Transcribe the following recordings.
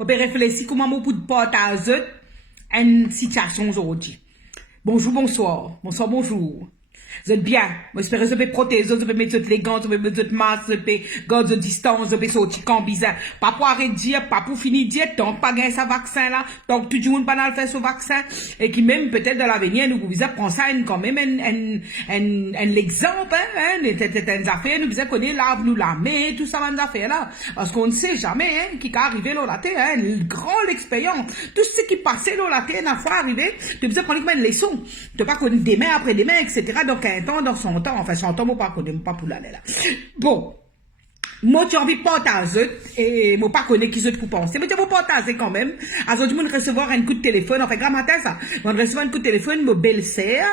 On peut réfléchir comment on peut partager une situation aujourd'hui. Bonjour, bonsoir. Bonsoir, bonjour. Vous êtes bien. J'espère que vous avez protéger, vous avez mettre les gants, vous avez mettre votre masque, vous avez garder de distance, vous avez sortir quand bizarre. Pas pour arrêter de dire, pas pour finir de dire, tant pas gagner ce vaccin là, tant que tout le monde pas dans le faire ce vaccin, et qui même peut-être dans l'avenir, nous vous prendre ça quand même un exemple, hein, des affaires, nous vous connaître lave nous la main, tout ça, des affaires là. Parce qu'on ne sait jamais, hein, qui est arrivé là, la terre, hein, une grande expérience. Tout ce qui passait là, la terre, une fois arrivé, tu vous prendre une leçon. Tu pas connaître demain après demain, etc. Donc, un temps dans son temps, enfin son temps, moi pas connaître, pas pour l'aller là. Bon, moi j'ai envie de partager et moi pas connaître qui je pour penser, mais je vais vous partager quand même. Aujourd'hui, je vais recevoir un coup de téléphone, enfin grand matin ça, je vais recevoir un coup de téléphone, mon belle-sœur,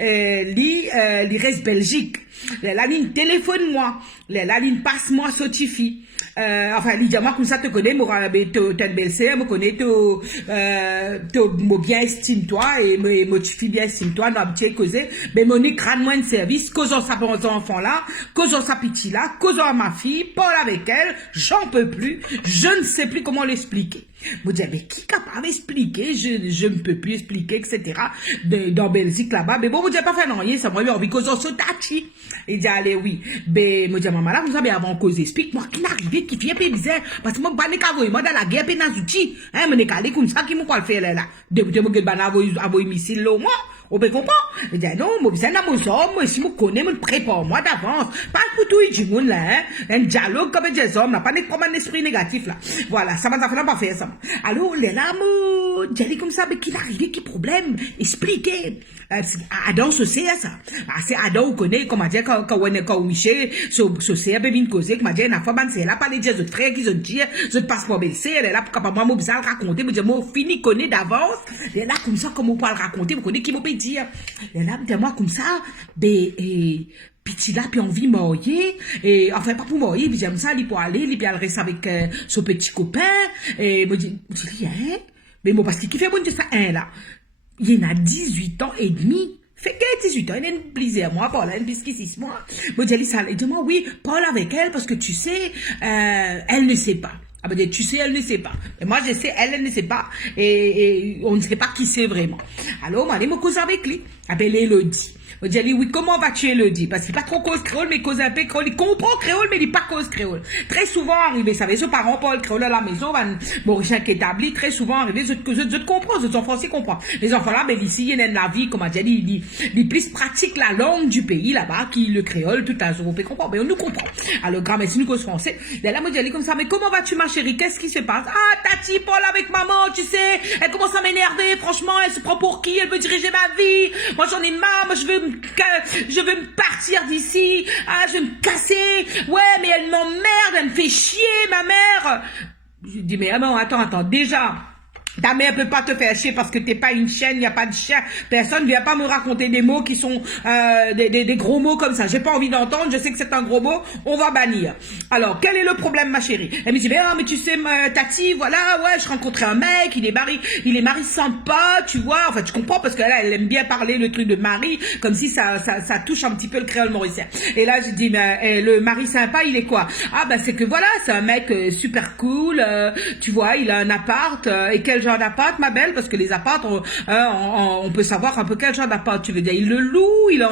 li reste Belgique. La ligne téléphone moi, la ligne passe moi certifie. Enfin, lui dit moi comme ça te connais, moi t'es une belle-sœur, me connais, moi bien estime toi et moi tu fais bien estime toi, dans un petit causé, mais mon crâne moins de service, causant ça pour aux enfants là, causant sa petite là, causant à ma fille, parle avec elle, j'en peux plus, je ne sais plus comment l'expliquer. Vous dites, mais qui est capable d'expliquer? Je ne peux plus expliquer, etc. Dans Belgique là-bas. Mais bon, vous dites pas faire rien, ça m'a eu envie cause on se tachi. Il dit, allez, oui. Mais, moi, dis, maman là, vous savez, avant cause, explique-moi, qui n'arrive, qui fait un peu bizarre. Parce que moi, je ne sais pas, dans la guerre, je ne sais pas, hein, je ne sais pas, comme ça, qui m'a pas fait là. Depuis que je ne sais pas, missile là, moi. On peut comprendre? Je dis, non, moi, c'est un homme, moi, si je connais, je prépare moi d'avance. Pas pour tout, il dit, là, hein. Un dialogue comme des hommes, n'a pas comme un esprit négatif, là. Voilà, ça va pas faire ça. Alors, les là, moi, j'ai comme ça, mais qui arrive, qui problème? Expliquez. Adam, ce c'est ça. C'est Adam, on connaît, comment dire, quand Michel, ce c'est, ben, vient causer, comment dire, la femme, c'est là, pas les dire, autres frères, qui ont dit, je passe pour belle, elle est là, pour capable, moi, bizarre, raconter, me dire, moi, fini, connaît d'avance. Elle est là, comme ça, comment on peut le raconter, vous connaissez qui m'a dire. Et là, moi, comme ça, ben, puis là, puis envie de mourir, et enfin, pas pour mourir, puis j'aime ça, il pour aller, il peut rester avec son petit copain, et me dit, hein, mais moi, parce qu'il fait bon de ça, hein, là, il y en a 18 ans et demi, fait que 18 ans, il y a une plaisir, moi, Paul, une biscuit 6 mois, me dit, ça, et dis-moi, oui, parle avec elle, parce que tu sais, elle ne sait pas. Ah ben, tu sais, elle ne sait pas. Et moi, je sais, elle ne sait pas. Et on ne sait pas qui c'est vraiment. Alors, moi, je me cause avec lui. Ah ben, Elodie. Je dis, oui, comment vas-tu, Elodie? Parce qu'il n'est pas trop cause créole, mais cause un peu créole. Il comprend créole, mais il n'est pas cause créole. Très souvent arrivé, ça veut dire, parents parlent créole à la maison, Mauricien qui est établi, très souvent arrivé, je te comprends, les enfants aussi comprennent. Les enfants là, ben, ici, il y a la vie, comme on dit, ils plus pratiquent la langue du pays là-bas, qui le créole, tout à l'heure, on comprend, mais on nous comprend. Alors, grand, mais c'est nous cause français. Là, moi, je dis comme ça, mais comment vas-tu, ma chérie? Qu'est-ce qui se passe? Ah, Tati, parle avec maman, tu sais, elle commence à m'énerver, franchement, elle se prend pour qui? Elle veut diriger ma vie. Moi, j'en ai marre, moi, je veux me partir d'ici. Ah, je vais me casser. Ouais, mais elle m'emmerde, elle me fait chier, ma mère. Je dis, mais attends, déjà. Ta mère peut pas te faire chier parce que t'es pas une chienne, il n'y a pas de chien. Personne ne vient pas me raconter des mots qui sont des gros mots comme ça. J'ai pas envie d'entendre, je sais que c'est un gros mot, on va bannir. Alors, quel est le problème, ma chérie? Elle me dit, mais tu sais, Tati, voilà, ouais, je rencontrais un mec, il est mari sympa, tu vois. Enfin, tu comprends parce que là, elle aime bien parler le truc de mari, comme si ça touche un petit peu le créole mauricien. Et là, je dis, mais le mari sympa, il est quoi? Ah, bah, c'est que voilà, c'est un mec super cool, tu vois, il a un appart, et quel genre d'appart, ma belle, parce que les apparts, on peut savoir un peu quel genre d'appart tu veux dire. Il le loue, il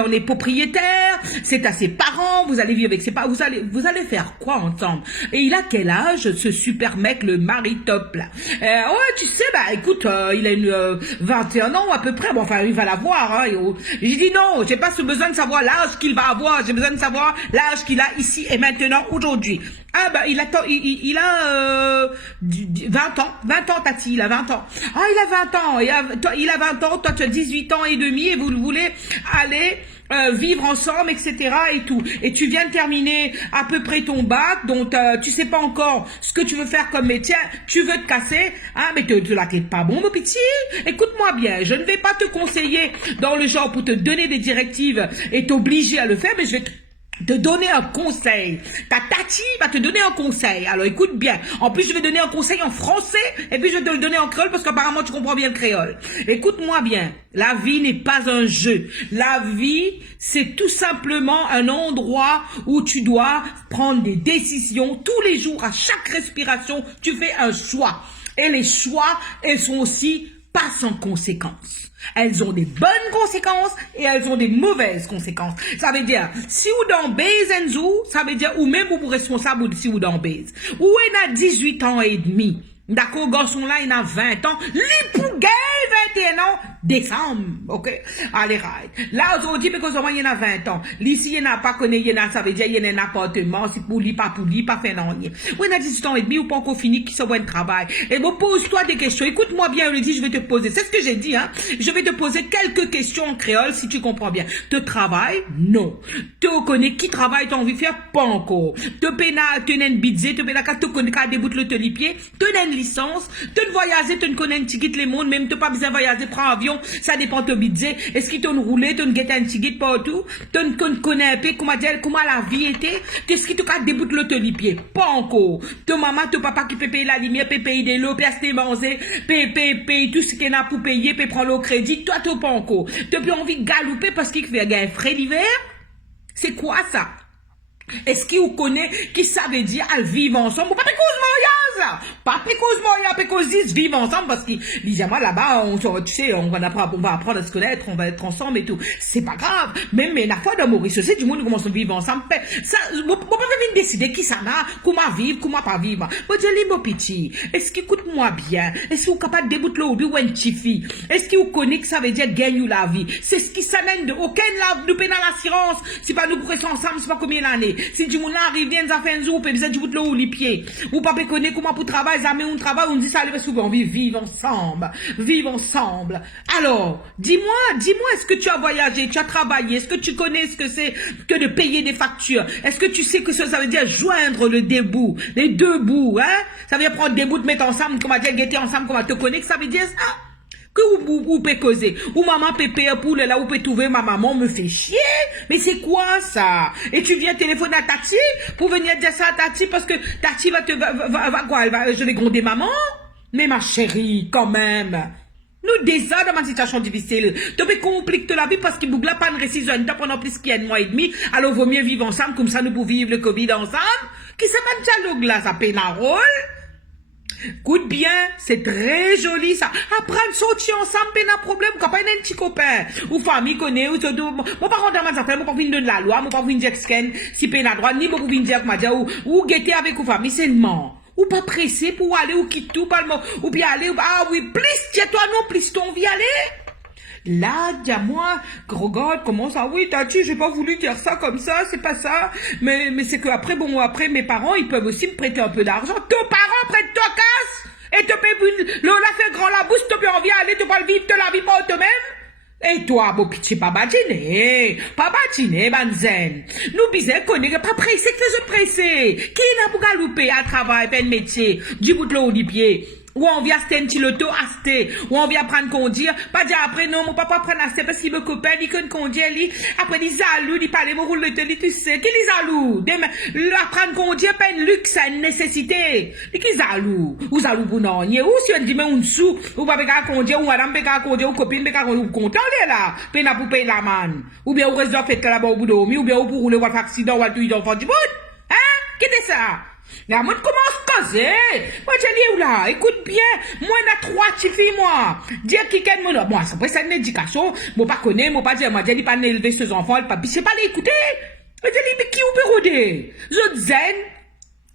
en est propriétaire, c'est à ses parents, vous allez vivre avec ses parents, vous allez faire quoi ensemble? Et il a quel âge, ce super mec, le mari top, là? Ouais, tu sais, bah, écoute, il a 21 ans à peu près, bon, enfin, il va l'avoir, hein. J'ai dit non, j'ai pas ce besoin de savoir l'âge qu'il va avoir, j'ai besoin de savoir l'âge qu'il a ici et maintenant, aujourd'hui. Ah, bah, il a 20 ans, Tati, il a 20 ans. Ah, il a 20 ans, il a 20 ans, toi tu as 18 ans et demi et vous voulez aller vivre ensemble, etc. et tout. Et tu viens de terminer à peu près ton bac, donc tu sais pas encore ce que tu veux faire comme métier, tu veux te casser, hein, mais te la tête pas bon, mon petit. Écoute-moi bien, je ne vais pas te conseiller dans le genre pour te donner des directives et t'obliger à le faire, mais je vais te donner un conseil. Ta Tati va te donner un conseil. Alors écoute bien. En plus, je vais donner un conseil en français et puis je vais te le donner en créole parce qu'apparemment tu comprends bien le créole. Écoute-moi bien. La vie n'est pas un jeu. La vie, c'est tout simplement un endroit où tu dois prendre des décisions tous les jours. À chaque respiration, tu fais un choix. Et les choix, elles sont aussi pas sans conséquences. Elles ont des bonnes conséquences et elles ont des mauvaises conséquences. Ça veut dire, si vous dans Bezenzou, ça veut dire, ou même vous responsable si vous dans Bez. Ou il a 18 ans et demi. D'accord, garçon là, il a 20 ans. L'ipouguet, 21 ans, décembre. Ok? Allez, right. Là, aujourd'hui, parce que il y en a 20 ans. L'ici, il n'a pas connu, il y en a, ça veut dire, il y en a un appartement, c'est pour lui, pas fait non. Ou il a 18 ans et demi, ou pas encore fini, qui se voit de travail. Et bon, pose-toi des questions. Écoute-moi bien, Elodie, je vais te poser. C'est ce que j'ai dit, hein. Je vais te poser quelques questions en créole, si tu comprends bien. Te travail? Non. Te connais qui travaille, t'as envie de faire? Pas encore. Te pena, te n'en bidze, te pena, te connais qu'à débout le telipier, te n'en licence, te voyager, te ne connais un ticket les mondes, même te pas besoin de voyager, prends avion, ça dépend de budget. Est-ce qu'il te roulé, te ne guette un ticket partout, te ne connais un peu comment la vie était, est-ce qu'il te cas débout le telipier? Pas encore. Te maman, te papa qui peut payer la lumière, peut payer des lots, peut acheter manger, payer tout ce qu'il y a pour payer, peut prendre le crédit, toi, tu pas encore. Tu plus envie de galouper parce qu'il fait un frais d'hiver? C'est quoi ça? Est-ce qu'il vous connaît qui ça veut dire à vivre ensemble? Pas de cause mariage là! Pas de cause mariage, pas de cause disent vivre ensemble parce qu'il dit moi là-bas, tu sais, on va apprendre à se connaître, on va être ensemble et tout. C'est pas grave. Même la fois de Maurice, c'est du monde qui commence à vivre ensemble. Ça, vous pouvez venir décider qui ça n'a, comment vivre, comment pas vivre. Moi, je dis, mon petit, est-ce qu'il écoute moi bien? Est-ce que vous êtes capable de débouter l'eau ou un chifi? Est-ce qu'il vous connaît que ça veut dire gagner la vie? C'est ce qui s'amène de aucun lave, nous payons l'assurance. Si pas nous pourrons ensemble, c'est pas combien d'années. Si du monde arrive, vient à faire un jour, peut besoin de l'eau ou les pieds. Ou pas connaître comment pour travailler, ça met un travail, on dit ça, parce souvent, vivre ensemble. Vivre ensemble. Alors, dis-moi, est-ce que tu as voyagé, tu as travaillé, est-ce que tu connais ce que c'est que de payer des factures? Est-ce que tu sais que ça veut dire joindre le debout, les deux bouts, hein? Ça veut dire prendre des bouts, de mettre ensemble, comment dire, guetter ensemble, comment te connaître, ça veut dire ça? Que vous peut causer. Ou maman pépé pour là où peut trouver ma maman me fait chier. Mais c'est quoi ça? Et tu viens téléphoner à Tati pour venir dire ça à Tati parce que Tati va quoi? Je vais gronder maman? Mais ma chérie, quand même. Nous déjà dans ma situation difficile. Tu peux compliquer la vie parce qu'il bouge pas une récision pendant plus qu'un mois et demi. Alors vaut mieux vivre ensemble comme ça nous pouvons vivre le Covid ensemble. Qui c'est pas dialogue là, ça peine un rôle? Écoute bien, c'est très joli ça. Apprendre sortir ensemble, pas un problème, quand pas un petit copain. Ou famille connaît, ou tout. Moi par contre dans ma affaire, moi pas venir de la loi, moi pas venir dire scan, si pas la droit, ni moi pas venir dire ma ou guetter avec ou famille seulement. Ou pas pressé pour aller ou quitter ou pas ou bien aller ah oui, plus tiens-toi non, plus ton vie aller. Là, dis-moi, regarde, comment ça, oui, Tati, j'ai pas voulu dire ça comme ça, c'est pas ça, mais c'est que après, bon, après, mes parents, ils peuvent aussi me prêter un peu d'argent. Tes parents prêtent toi casse, et te paient, l'on a fait grand la bouche, t'as pas envie d'aller, tu vas le vivre, te la vie pas toi-même. Et toi, bon, pitié, pas badiner, banzen. Nous, bizarre, connaît, pas pressé, que fais-je pressé? Qui n'a pas galouper à travail, faire un métier, du bout de l'eau, du pied? Ou on vient acheter un petit loto, acheter. Ou on vient prendre conduire. Pas dire après, non, mon papa prend acheter parce qu'il me copain, il connaît conduire, lui. Après, il jaloux, il parle, mon roule le télé, tu sais. Qui est jaloux? Apprendre conduire, pas une luxe, c'est une nécessité. Qui est jaloux? Ou jaloux pour non, ou si on dit, mais on sous, ou pas péka conduire, ou madame péka conduire, ou copine péka conduire, ou content, là. Péna pour payer la manne. Ou bien, ou reste dans fête là-bas au bout d'homme, ou bien, ou pour rouler, ou faire accident, ou à tout, ils ont fait du bout. Hein? Qui est ça? La mode commence à causer. Moi, je dis, là, écoute bien. Moi, il y a 3 petites filles, moi. Dire qui qu'elle me moi, c'est une éducation. Moi, pas connaître, moi, pas dire, moi, je dis pas élever ces enfants, pas, c'est pas l'écouter. Je dis, mais qui vous peut rôder? Je zen.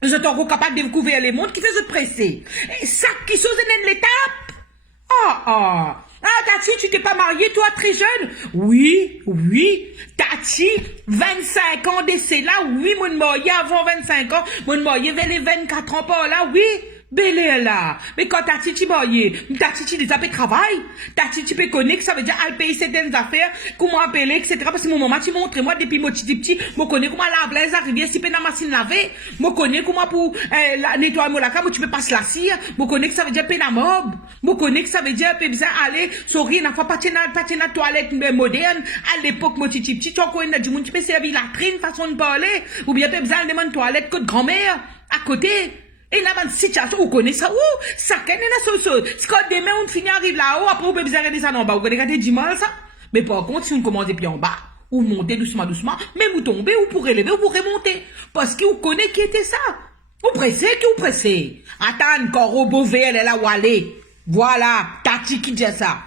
Je t'en capable de découvrir les mondes qui fait se presser. Et ça, qui sont l'étape? Ah, Tati, tu t'es pas mariée, toi, très jeune? Oui. Tati, 25 ans d'essai là, oui, mon marié avant 25 ans, mon marié vers les 24 ans par là, oui. Belle là. Mais quand ta titi boye, ta titi déjà fait travail, ta titi peut connaître, ça veut dire elle paye certaines affaires, comment appeler, etc. Parce que mon maman, tu montres, moi, depuis mon petit, moi connais comment laver les arrivières, si peut la machine laver, moi connais comment pour nettoyer la cam, tu peux pas se la cire, moi connais que ça veut dire payer la mob, moi connais que ça veut dire payer aller, sourire, n'a pas na toilette moderne, à l'époque, mon petit, tu connais du monde, tu peux servir latrine, façon de parler, ou bien payer besoin de mon toilette, que de grand-mère, à côté. Et là, dans situation, vous connaissez ça, ça, qu'est-ce que c'est? C'est quand demain, on finit arrive là-haut, après, vous pouvez besoin de ça en bas, vous connaissez du mal, ça? Mais par contre, si vous commandez puis en bas, vous montez doucement, doucement, mais vous tombez, vous pourrez lever, vous pourrez monter. Parce que vous connaissez qui était ça. Vous pressez, qui vous pressez? Attends, encore au beau elle est là où aller. Voilà, Tati qui dit ça.